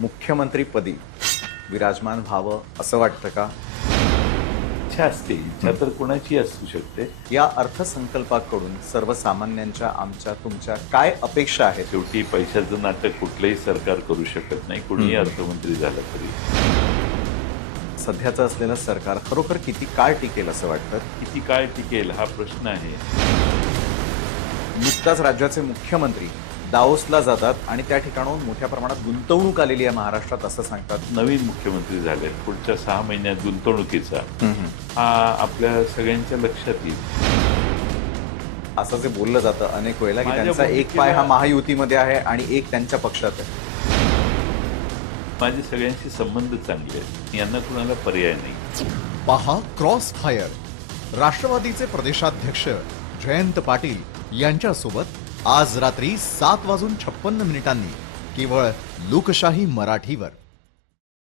मुख्यमंत्रीपदी विराजमान व्हावं असं वाटतं का? इच्छा असते, इच्छा तर कुणाची असू शकते. या अर्थसंकल्पाकडून सर्वसामान्यांच्या, आमच्या, तुमच्या काय अपेक्षा आहेत? शेवटी पैशाचं नाटक कुठलंही सरकार करू शकत नाही, कुणीही अर्थमंत्री झालं तरी. सध्याचं असलेलं सरकार खरोखर किती काळ टिकेल असं वाटतं? किती काळ टिकेल हा प्रश्न आहे. नुकताच राज्याचे मुख्यमंत्री दाओसला जातात आणि त्या ठिकाणाहून मोठ्या प्रमाणात गुंतवणूक आलेली आहे महाराष्ट्रात असं सांगतात. नवीन मुख्यमंत्री झाले, पुढच्या 6 महिन्यात गुंतवणुकीचा हा आपल्या सगळ्यांच्या लक्षात येईल. असं जे बोललं जातं अनेक वेळेला की माझ्या त्यांचा एक पाय हा भूमिकेला- महायुतीमध्ये आहे आणि एक त्यांच्या पक्षात आहे. माझे सगळ्यांशी संबंध चांगले आहेत, यांना कुणाला पर्याय नाही. पहा क्रॉस फायर राष्ट्रवादीचे प्रदेशाध्यक्ष जयंत पाटील यांच्यासोबत आज रात्री 7:56 केवळ लोकशाही मराठीवर.